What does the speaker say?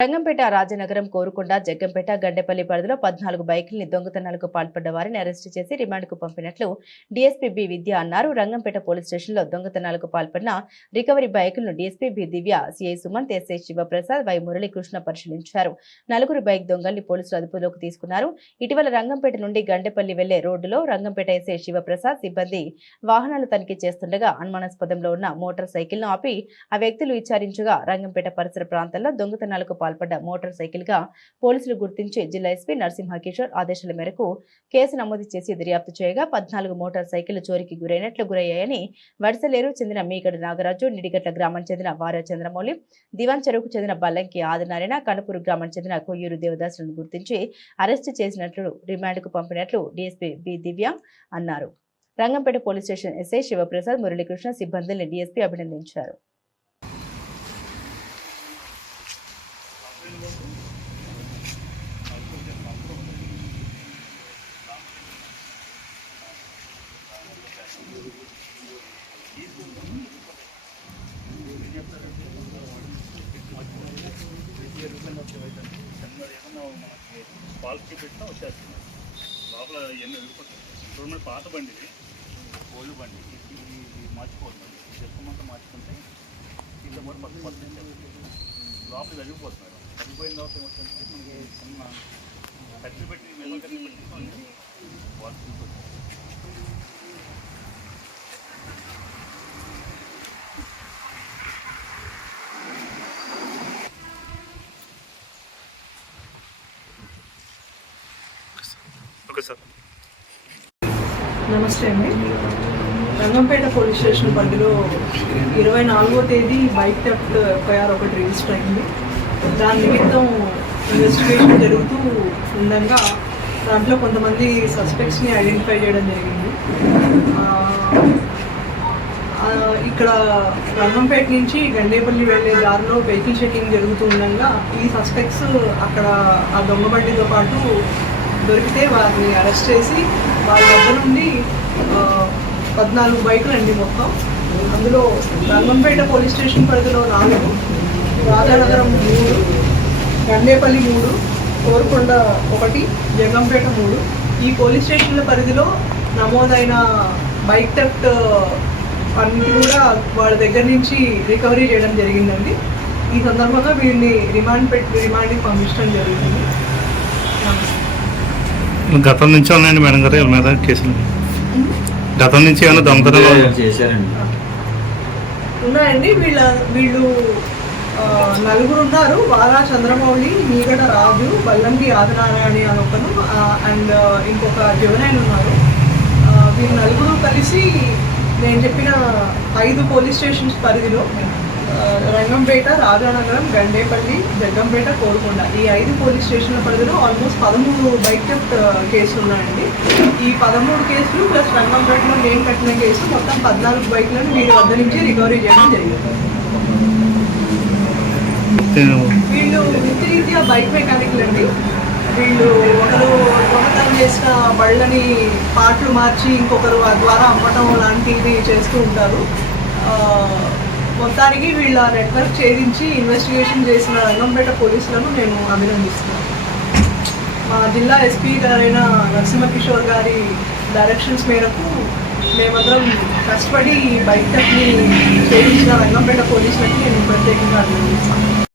రంగంపేట, రాజనగరం, కోరుకొండ, జగ్గంపేట, గండేపల్లి పరిధిలో 14 బైకుల్ని దొంగతనాలకు పాల్పడ్డ వారిని అరెస్టు చేసి రిమాండ్కు పంపినట్లు డీఎస్పీ బి విద్య అన్నారు. రంగంపేట పోలీస్ స్టేషన్లో దొంగతనాలకు పాల్పడిన రికవరీ బైకులను DSP B Divya, CI Sumanth, SI Shivaprasad, Y Muralikrishna పరిశీలించారు. 4 బైక్ దొంగల్ని పోలీసులు అదుపులోకి తీసుకున్నారు. ఇటీవల రంగంపేట నుండి గండేపల్లి వెళ్లే రోడ్డులో రంగంపేట ఎస్ఐ శివప్రసాద్ సిబ్బంది వాహనాలు తనిఖీ చేస్తుండగా అనుమానాస్పదంలో ఉన్న మోటార్ సైకిల్ ను ఆపి ఆ వ్యక్తులు విచారించగా రంగంపేట పరిసర ప్రాంతాల్లో దొంగతనాలకు పాల్పడ్డ మోటార్ సైకిల్ గా పోలీసులు గుర్తించి జిల్లా ఎస్పీ నరసింహకిషోర్ ఆదేశాల మేరకు కేసు నమోదు చేసి దర్యాప్తు చేయగా 14 మోటార్ సైకిల్ చోరీకి గురయ్యాయని వడిసలేరు చెందిన మీగడ నాగరాజు, నిడిగట్ల గ్రామానికి చెందిన వార్య చంద్రమౌళి, దివాన్ చెరువుకు చెందిన బల్లంకి ఆదినారాయణ, కనుపూరు గ్రామానికి చెందిన కొయ్యూరు దేవదాసులను గుర్తించి అరెస్టు చేసినట్లు రిమాండ్కు పంపినట్లు డీఎస్పీ బి దివ్య అన్నారు. Rangampet police station SI Shivaprasad, Muralikrishna సిబ్బందిని డీఎస్పీ అభినందించారు. పాలసీ పెట్టినా వచ్చేస్తున్నాయి లోపల ఎన్నో చూడండి. పాత బండి, ఓల్డ్ బండి, ఇది మార్చుకోవాలి. చెత్తమంతా మార్చుకుంటే ఇంత కూడా పక్క లోపల తగ్గిపోతున్నారు. తగ్గిపోయిన తర్వాత ఏమవుతుందంటే మనకి చిన్న కట్టెలు పెట్టి మెల్ల కట్టెలు పెట్టి వాటర్ తీసుకొచ్చారు. నమస్తే అండి. రంగంపేట పోలీస్ స్టేషన్ పరిధిలో 24వ తేదీ బైక్ థెఫ్ట్ ఎఫ్ఐఆర్ ఒకటి రిజిస్టర్ అయింది. దాని నిమిత్తం ఇన్వెస్టిగేషన్ జరుగుతూ ఉండగా దాంట్లో కొంతమంది సస్పెక్ట్స్ని ఐడెంటిఫై చేయడం జరిగింది. ఇక్కడ రంగంపేట నుంచి గండేపల్లి వెళ్ళే దారిలో వెహికల్ చెకింగ్ జరుగుతూ ఉండగా ఈ సస్పెక్ట్స్ అక్కడ ఆ దొంగ బండితో పాటు దొరికితే వారిని అరెస్ట్ చేసి వారి వద్ద నుండి 14 బైకులు అండి మొత్తం. అందులో రంగంపేట పోలీస్ స్టేషన్ పరిధిలో 4, రాజానగరం 3, గండేపల్లి 3, కోరుకొండ 1, జగ్గంపేట 3 ఈ పోలీస్ స్టేషన్ల పరిధిలో నమోదైన బైక్ థెఫ్ట్ అన్నిటి కూడా వాళ్ళ దగ్గర నుంచి రికవరీ చేయడం జరిగిందండి. ఈ సందర్భంగా వీళ్ళని రిమాండ్కి పంపించడం జరుగుతుంది. గతం నుంచి ఉన్నాయండి మేడం గారు వీళ్ళ మీద కేసులు? గతం నుంచి ఏమైనా దొంగతనాలు చేశారండి? ఉన్నాయండి. వీళ్ళు 4 ఉన్నారు. వారా చంద్రమౌళి, మీగడ రాజు, బల్లంకి ఆదినారాయణ అని ఒకరు అండ్ ఇంకొక జవనైన్ ఉన్నారు. వీళ్ళు 4 కలిసి నేను చెప్పిన 5 పోలీస్ స్టేషన్స్ పరిధిలో రంగంపేట, రాజానగరం, గండేపల్లి, జగ్గంపేట, కోరుకొండ ఈ 5 పోలీస్ స్టేషన్ల పరిధిలో ఆల్మోస్ట్ 13 బైక్ థెఫ్ట్ కేసులు ఉన్నాయండి. ఈ 13 కేసులు ప్లస్ రంగంపేటలో నేను కట్టిన కేసు మొత్తం 14 బైక్లను వీరి వద్ద నుంచి రికవరీ చేయడం జరిగింది. వీళ్ళు వృత్తిరీత్యా బైక్ మెకానిక్లు అండి. వీళ్ళు ఒకరు దొంగతనం చేసిన బళ్ళని పార్ట్లు మార్చి ఇంకొకరు ద్వారా అమ్మటం లాంటివి చేస్తూ ఉంటారు. మొత్తానికి వీళ్ళ నెట్వర్క్ ఛేదించి ఇన్వెస్టిగేషన్ చేసిన రంగంపేట పోలీసులను నేను అభినందిస్తున్నాను. మా జిల్లా ఎస్పీ గారైన నరసింహకిషోర్ గారి డైరెక్షన్స్ మేరకు మేమందరం కష్టపడి బైక్ థెఫ్ట్ని ఛేదించిన రంగంపేట పోలీసులకి నేను ప్రత్యేకంగా అభినందిస్తాను.